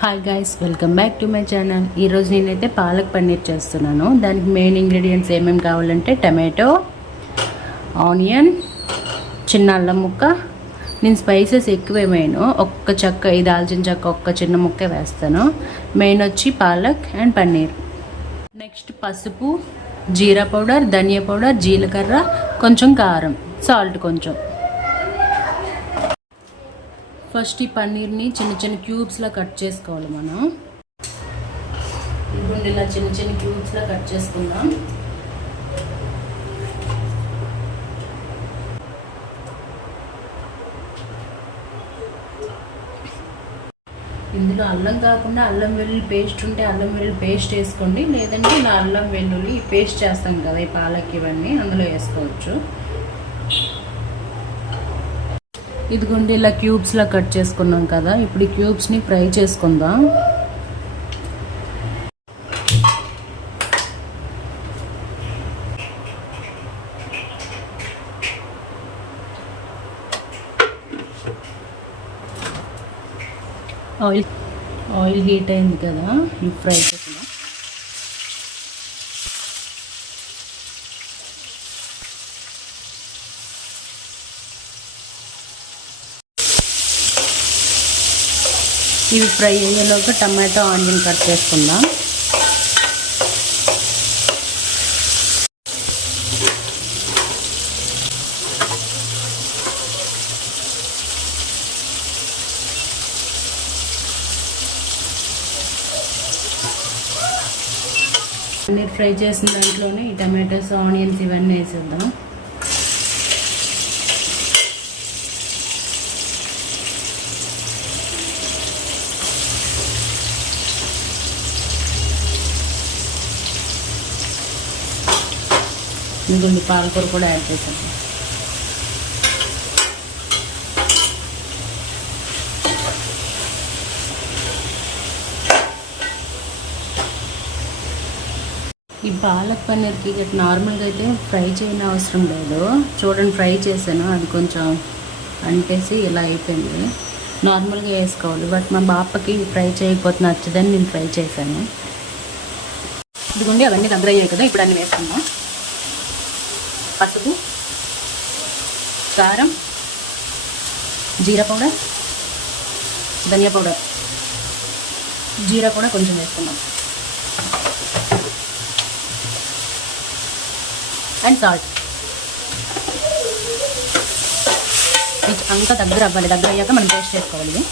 Hi guys welcome back to my channel ఈరోజు నేనైతే పాలక్ పన్నీర్ చేస్తున్నాను. దానికి మెయిన్ ఇంగ్రీడియంట్స్ ఏమేమి కావాలంటే టమాటో ఆనియన్ చిన్న అల్లం ముక్క నేను స్పైసెస్ ఎక్కువేమైను ఒక్క చెక్క ఈ దాల్చిన చెక్క ఒక్క చిన్న ముక్క వేస్తాను. మెయిన్ వచ్చి పాలక్ అండ్ పన్నీర్. నెక్స్ట్ పసుపు జీరా పౌడర్ ధనియా పౌడర్ జీలకర్ర కొంచెం కారం సాల్ట్ కొంచెం. ఫస్ట్ ఈ పన్నీర్ని చిన్న చిన్న క్యూబ్స్లా కట్ చేసుకోవాలి మనం. ఇప్పుడు ఇలా చిన్న చిన్న క్యూబ్స్లా కట్ చేసుకుందాం. ఇందులో అల్లం కాకుండా అల్లం వెల్లుల్లి పేస్ట్ ఉంటే అల్లం వెల్లుల్లి పేస్ట్ వేసుకోండి. లేదంటే ఇలా అల్లం వెల్లుల్లి పేస్ట్ చేస్తాం కదా ఈ పాలక్ ఇవన్నీ అందులో వేసుకోవచ్చు. ఇదిగోండి ఇలా క్యూబ్స్లా కట్ చేసుకున్నాం కదా ఇప్పుడు ఈ క్యూబ్స్ని ఫ్రై చేసుకుందాం. ఆయిల్ ఆయిల్ హీట్ అయింది కదా ఈ ఫ్రై చేసుకుందాం. ఇవి ఫ్రై అయ్యేలోగా టమాటో ఆనియన్ కట్ చేసుకుందాం. పన్నీర్ ఫ్రై చేసిన దాంట్లోనే ఈ టమాటోస్ ఆనియన్స్ ఇవన్నీ వేసేద్దాం. ఇంకొన్ని పాలకూర కూడా యాడ్ చేసాను ఈ పాలక్ పన్నీర్కి ఇక నార్మల్గా అయితే ఫ్రై చేయని అవసరం లేదు. చూడండి ఫ్రై చేశాను. అది కొంచెం అంటేసి ఇలా అయిపోయింది. నార్మల్గా వేసుకోవాలి. బట్ మా పాపకి ఫ్రై చేయకపోతే నచ్చదని నేను ఫ్రై చేశాను. ఇదిగోండి అవన్నీ దగ్గర అయ్యాయి కదా. ఇప్పుడు అన్నీ వేసుకుందాం. పసుపు కారం జీరా పౌడర్ ధనియా పౌడర్. జీరా కూడా కొంచెం వేసుకుందాం. And salt. ఇది అంతా దగ్గర అవ్వాలి. దగ్గర అయ్యాక మనం టేస్ట్ చేసుకోవాలి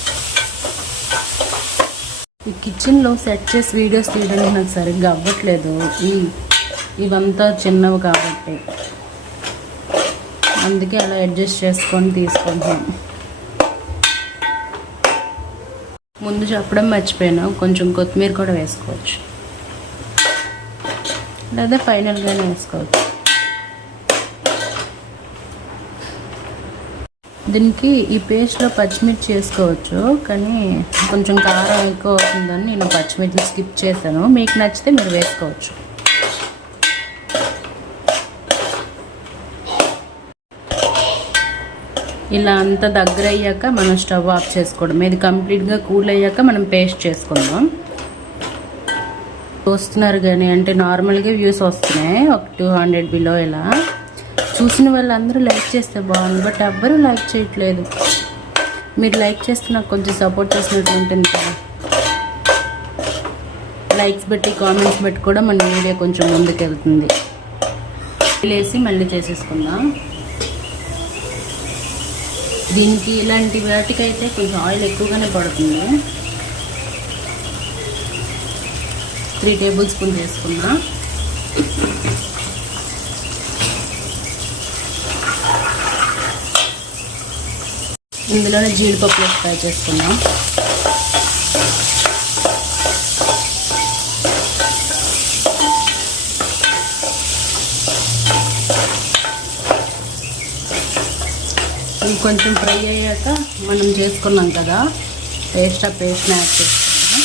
ఈ కిచెన్లో సెట్ చేసి వీడియోస్ తీయడానికి నాకు సరిగ్గా అవ్వట్లేదు. ఈ ఇవంతా చిన్నవి కాబట్టి. అందుకే అలా అడ్జస్ట్ చేసుకొని తీసుకుంటాను ముందు చెప్పడం మర్చిపోయాను. కొంచెం కొత్తిమీర కూడా వేసుకోవచ్చు. లేదా ఫైనల్గానే వేసుకోవచ్చు. దీనికి ఈ పేస్ట్లో పచ్చిమిర్చి వేసుకోవచ్చు. కానీ కొంచెం కారం ఎక్కువ అవుతుందని నేను పచ్చిమిర్చి స్కిప్ చేశాను. మీకు నచ్చితే మీరు వేసుకోవచ్చు. ఇలా అంతా దగ్గర అయ్యాక మనం స్టవ్ ఆఫ్ చేసుకోవడం. ఇది కంప్లీట్గా కూల్ అయ్యాక మనం పేస్ట్ చేసుకుందాం. వస్తున్నారు కానీ అంటే నార్మల్గా వ్యూస్ వస్తున్నాయి. ఒక టూ హండ్రెడ్ బిలో ఇలా. చూసిన వాళ్ళందరూ లైక్ చేస్తే బాగుంది బట్ ఎవ్వరూ లైక్ చేయట్లేదు. మీరు లైక్ చేస్తే నాకు కొంచెం సపోర్ట్ చేసినట్టు ఉంటుంది కదా. లైక్స్ బట్టి కామెంట్స్ బట్టి కూడా మన వీడియో కొంచెం ముందుకు వెళ్తుంది వేసి మళ్ళీ చేసేసుకుందాం. దీనికి ఇలాంటి వాటికి అయితే కొంచెం ఆయిల్ ఎక్కువగానే పడుతుంది. త్రీ టేబుల్ స్పూన్ వేసుకున్నా ఇందులోనే జీడిపప్పు ఫ్రై చేసుకున్నాం ఇవి కొంచెం ఫ్రై అయ్యాక మనం చేసుకున్నాం కదా పేస్ట్ ఆ పేస్ట్ని యాడ్ చేసుకున్నాం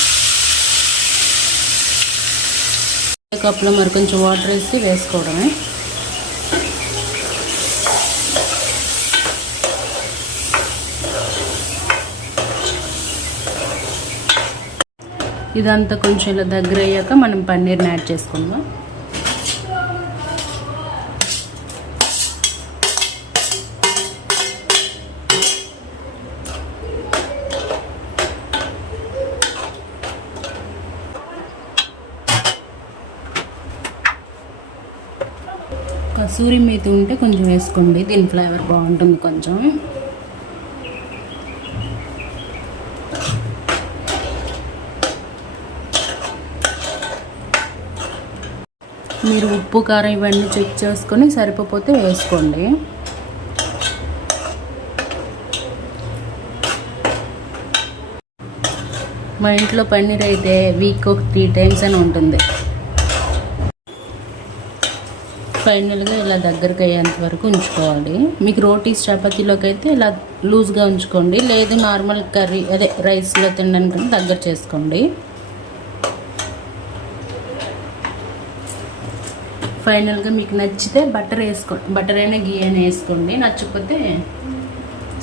కప్లో మరి కొంచెం వాటర్ వేసి వేసుకోవడమే. ఇదంతా కొంచెం ఇలా దగ్గర అయ్యాక మనం పన్నీర్ని యాడ్ చేసుకుందాం. కసూరి మేతి ఉంటే కొంచెం వేసుకోండి. దీని ఫ్లేవర్ బాగుంటుంది కొంచెం. మీరు ఉప్పు కారం ఇవన్నీ చెక్ చేసుకొని సరిపోతే వేసుకోండి. మా ఇంట్లో పన్నీర్ అయితే వీక్ ఒక త్రీ టైమ్స్ అని ఉంటుంది. ఫైనల్గా ఇలా దగ్గరకు అయ్యేంత వరకు ఉంచుకోవాలి. మీకు రోటీస్ చపాతీలోకి అయితే ఇలా లూజ్గా ఉంచుకోండి. లేదు నార్మల్ కర్రీ అదే రైస్లో తినడానికి దగ్గర చేసుకోండి. ఫైనల్గా మీకు నచ్చితే బటర్ వేసుకోండి బటర్ అయినా గీ అయినా వేసుకోండి. నచ్చకపోతే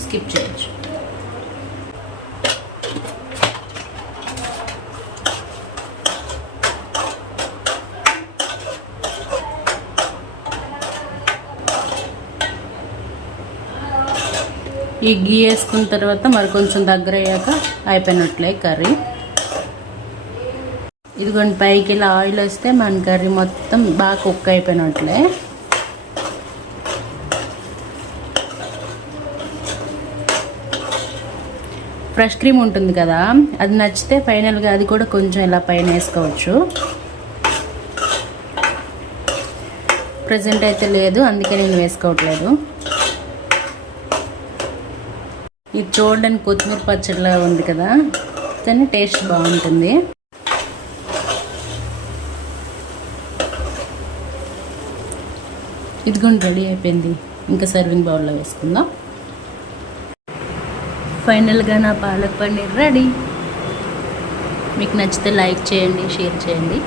స్కిప్ చేయొచ్చు. ఈ గీ వేసుకున్న తర్వాత మరి కొంచెం దగ్గర అయ్యాక అయిపోయినట్లే కర్రీ. ఇదిగోండి పైకి ఇలా ఆయిల్ వస్తే మన కర్రీ మొత్తం బాగా కుక్ అయిపోయినట్లే. ఫ్రెష్ క్రీమ్ ఉంటుంది కదా అది నచ్చితే ఫైనల్గా అది కూడా కొంచెం ఇలా పైన వేసుకోవచ్చు. ప్రజెంట్ అయితే లేదు అందుకే నేను వేసుకోవట్లేదు. ఇది చూడడానికి కొత్తిమీర పచ్చడిలా ఉంది కదా కానీ టేస్ట్ బాగుంటుంది. ఇదిగోండి రెడీ అయిపోయింది. ఇంకా సర్వింగ్ బౌల్లో వేసుకుందాం. ఫైనల్గా నా పాలక్ పన్నీర్ రెడీ. మీకు నచ్చితే లైక్ చేయండి షేర్ చేయండి.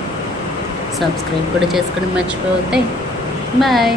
సబ్స్క్రైబ్ కూడా చేసుకోవడం మర్చిపోతే. బాయ్.